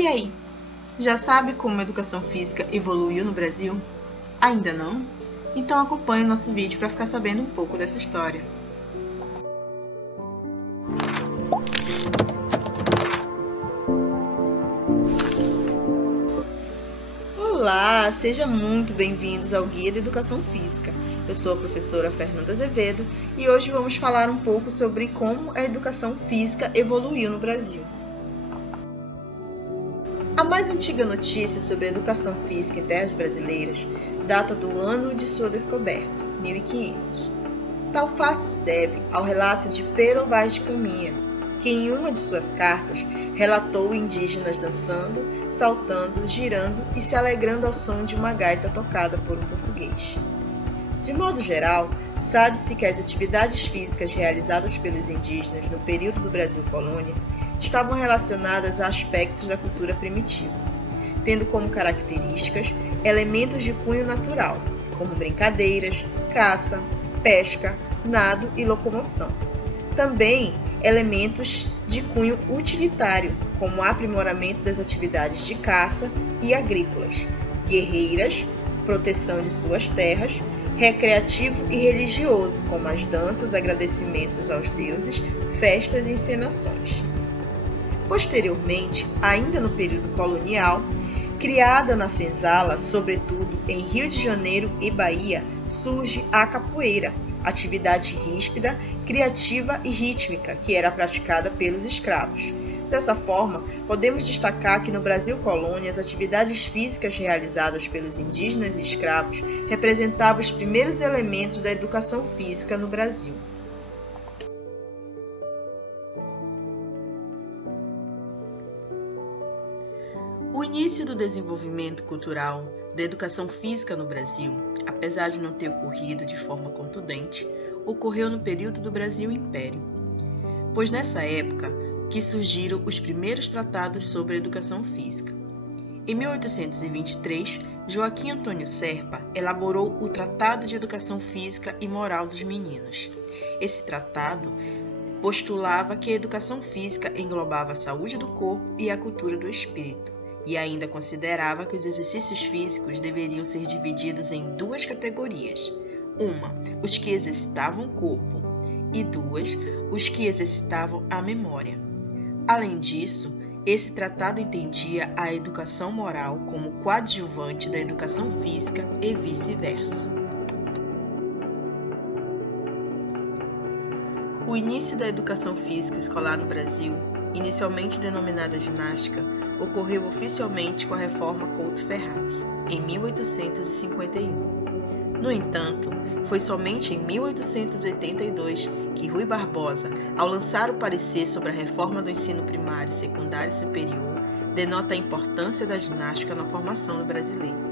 E aí, já sabe como a educação física evoluiu no Brasil? Ainda não? Então acompanhe o nosso vídeo para ficar sabendo um pouco dessa história. Olá, sejam muito bem-vindos ao Guia de Educação Física. Eu sou a professora Fernanda Azevedo e hoje vamos falar um pouco sobre como a educação física evoluiu no Brasil. A mais antiga notícia sobre a educação física em terras brasileiras data do ano de sua descoberta, 1500. Tal fato se deve ao relato de Pero Vaz de Caminha, que em uma de suas cartas relatou indígenas dançando, saltando, girando e se alegrando ao som de uma gaita tocada por um português. De modo geral, sabe-se que as atividades físicas realizadas pelos indígenas no período do Brasil colônia estavam relacionadas a aspectos da cultura primitiva, tendo como características elementos de cunho natural, como brincadeiras, caça, pesca, nado e locomoção. Também elementos de cunho utilitário, como o aprimoramento das atividades de caça e agrícolas, guerreiras, proteção de suas terras, recreativo e religioso, como as danças, agradecimentos aos deuses, festas e encenações. Posteriormente, ainda no período colonial, criada na senzala, sobretudo em Rio de Janeiro e Bahia, surge a capoeira, atividade ríspida, criativa e rítmica que era praticada pelos escravos. Dessa forma, podemos destacar que no Brasil colônia as atividades físicas realizadas pelos indígenas e escravos representavam os primeiros elementos da educação física no Brasil. O início do desenvolvimento cultural da educação física no Brasil, apesar de não ter ocorrido de forma contundente, ocorreu no período do Brasil Império, pois nessa época que surgiram os primeiros tratados sobre a educação física. Em 1823, Joaquim Antônio Serpa elaborou o Tratado de Educação Física e Moral dos Meninos. Esse tratado postulava que a educação física englobava a saúde do corpo e a cultura do espírito, e ainda considerava que os exercícios físicos deveriam ser divididos em duas categorias: uma, os que exercitavam o corpo, e duas, os que exercitavam a memória. Além disso, esse tratado entendia a educação moral como coadjuvante da educação física e vice-versa. O início da educação física escolar no Brasil, inicialmente denominada ginástica, ocorreu oficialmente com a Reforma Couto-Ferraz, em 1851. No entanto, foi somente em 1882 que Rui Barbosa, ao lançar o parecer sobre a reforma do ensino primário, secundário e superior, denota a importância da ginástica na formação do brasileiro.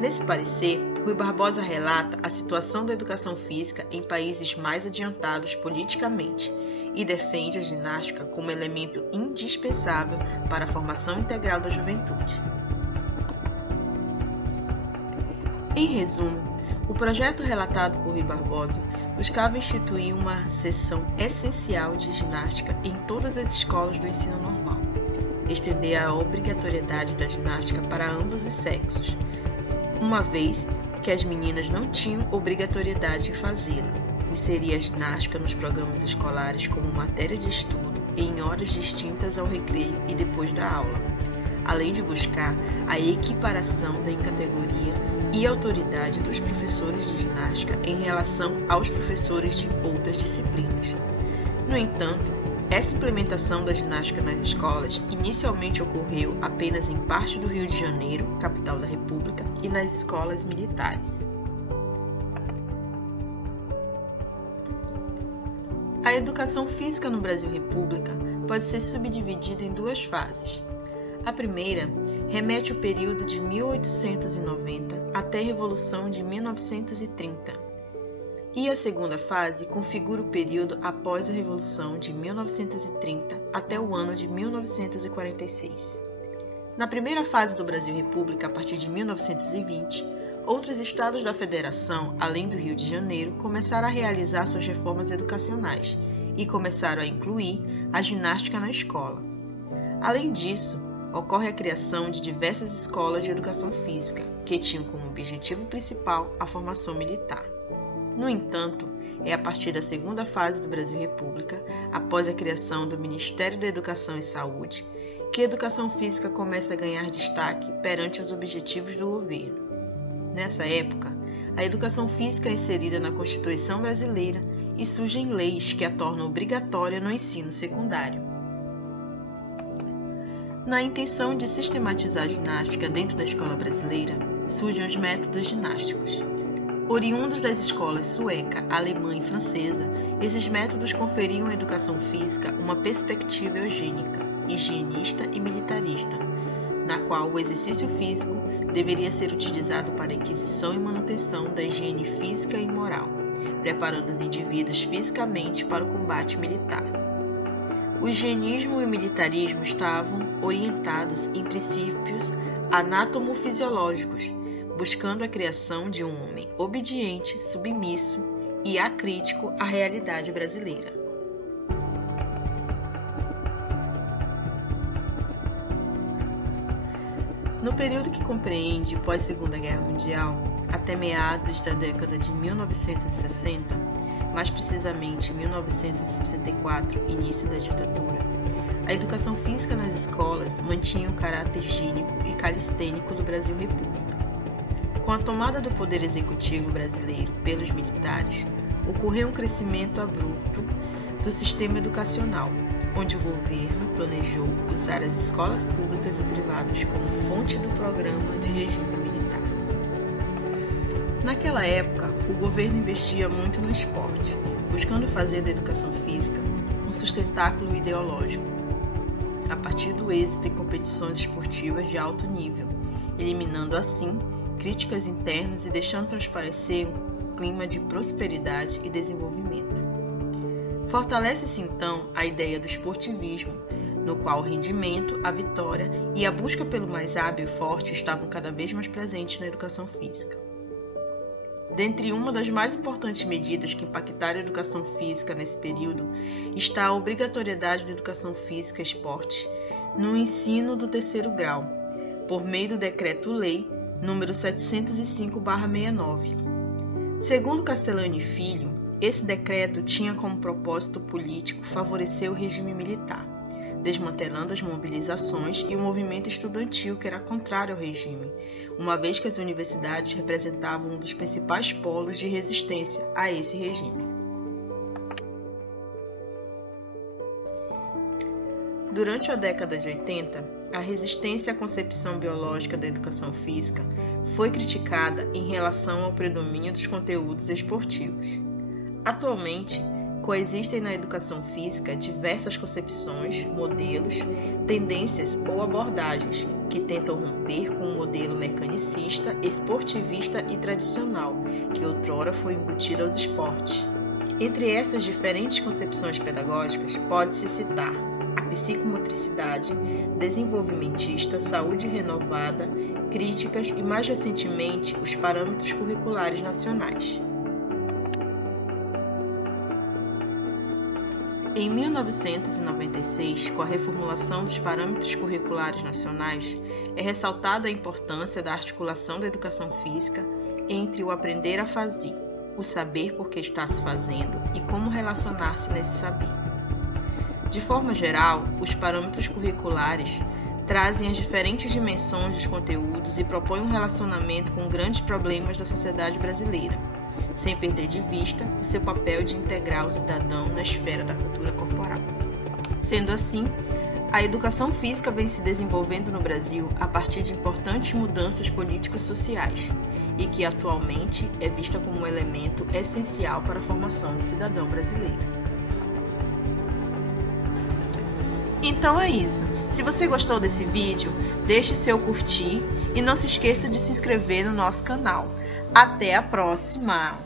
Nesse parecer, Rui Barbosa relata a situação da educação física em países mais adiantados politicamente e defende a ginástica como elemento indispensável para a formação integral da juventude. Em resumo, o projeto relatado por Rui Barbosa buscava instituir uma seção essencial de ginástica em todas as escolas do ensino normal, estender a obrigatoriedade da ginástica para ambos os sexos, uma vez que as meninas não tinham obrigatoriedade em fazê-la, inserir a ginástica nos programas escolares como matéria de estudo em horas distintas ao recreio e depois da aula, além de buscar a equiparação da categoria e autoridade dos professores de ginástica em relação aos professores de outras disciplinas. No entanto, essa implementação da ginástica nas escolas inicialmente ocorreu apenas em parte do Rio de Janeiro, capital da República, e nas escolas militares. A educação física no Brasil República pode ser subdividida em duas fases. A primeira remete ao período de 1890 até a Revolução de 1930, e a segunda fase configura o período após a Revolução de 1930 até o ano de 1946. Na primeira fase do Brasil República, a partir de 1920, outros estados da Federação, além do Rio de Janeiro, começaram a realizar suas reformas educacionais e começaram a incluir a ginástica na escola. Além disso, ocorre a criação de diversas escolas de educação física, que tinham como objetivo principal a formação militar. No entanto, é a partir da segunda fase do Brasil República, após a criação do Ministério da Educação e Saúde, que a educação física começa a ganhar destaque perante os objetivos do governo. Nessa época, a educação física é inserida na Constituição brasileira e surgem leis que a tornam obrigatória no ensino secundário. Na intenção de sistematizar a ginástica dentro da escola brasileira, surgem os métodos ginásticos. Oriundos das escolas sueca, alemã e francesa, esses métodos conferiam à educação física uma perspectiva eugênica, higienista e militarista, na qual o exercício físico deveria ser utilizado para a aquisição e manutenção da higiene física e moral, preparando os indivíduos fisicamente para o combate militar. O higienismo e o militarismo estavam orientados em princípios anatomofisiológicos, buscando a criação de um homem obediente, submisso e acrítico à realidade brasileira. No período que compreende pós-Segunda Guerra Mundial, até meados da década de 1960, mais precisamente 1964, início da ditadura, a educação física nas escolas mantinha o caráter higiênico e calistênico do Brasil República. Com a tomada do poder executivo brasileiro pelos militares, ocorreu um crescimento abrupto do sistema educacional, onde o governo planejou usar as escolas públicas e privadas como fonte do programa de regime militar. Naquela época, o governo investia muito no esporte, buscando fazer da educação física um sustentáculo ideológico, a partir do êxito em competições esportivas de alto nível, eliminando assim críticas internas e deixando transparecer um clima de prosperidade e desenvolvimento. Fortalece-se então a ideia do esportivismo, no qual o rendimento, a vitória e a busca pelo mais hábil e forte estavam cada vez mais presentes na educação física. Dentre uma das mais importantes medidas que impactaram a educação física nesse período está a obrigatoriedade da educação física e esporte no ensino do terceiro grau, por meio do Decreto-Lei número 705/69. Segundo Castellani Filho, esse decreto tinha como propósito político favorecer o regime militar, desmantelando as mobilizações e o movimento estudantil que era contrário ao regime, uma vez que as universidades representavam um dos principais polos de resistência a esse regime. Durante a década de 80, a resistência à concepção biológica da educação física foi criticada em relação ao predomínio dos conteúdos esportivos. Atualmente, coexistem na educação física diversas concepções, modelos, tendências ou abordagens que tentam romper com o modelo mecanicista, esportivista e tradicional que outrora foi embutido aos esportes. Entre essas diferentes concepções pedagógicas, pode-se citar a psicomotricidade, desenvolvimentista, saúde renovada, críticas e, mais recentemente, os parâmetros curriculares nacionais. Em 1996, com a reformulação dos parâmetros curriculares nacionais, é ressaltada a importância da articulação da educação física entre o aprender a fazer, o saber por que está se fazendo e como relacionar-se nesse saber. De forma geral, os parâmetros curriculares trazem as diferentes dimensões dos conteúdos e propõem um relacionamento com grandes problemas da sociedade brasileira, sem perder de vista o seu papel de integrar o cidadão na esfera da cultura corporal. Sendo assim, a educação física vem se desenvolvendo no Brasil a partir de importantes mudanças políticos sociais e que atualmente é vista como um elemento essencial para a formação do cidadão brasileiro. Então é isso. Se você gostou desse vídeo, deixe seu curtir e não se esqueça de se inscrever no nosso canal. Até a próxima!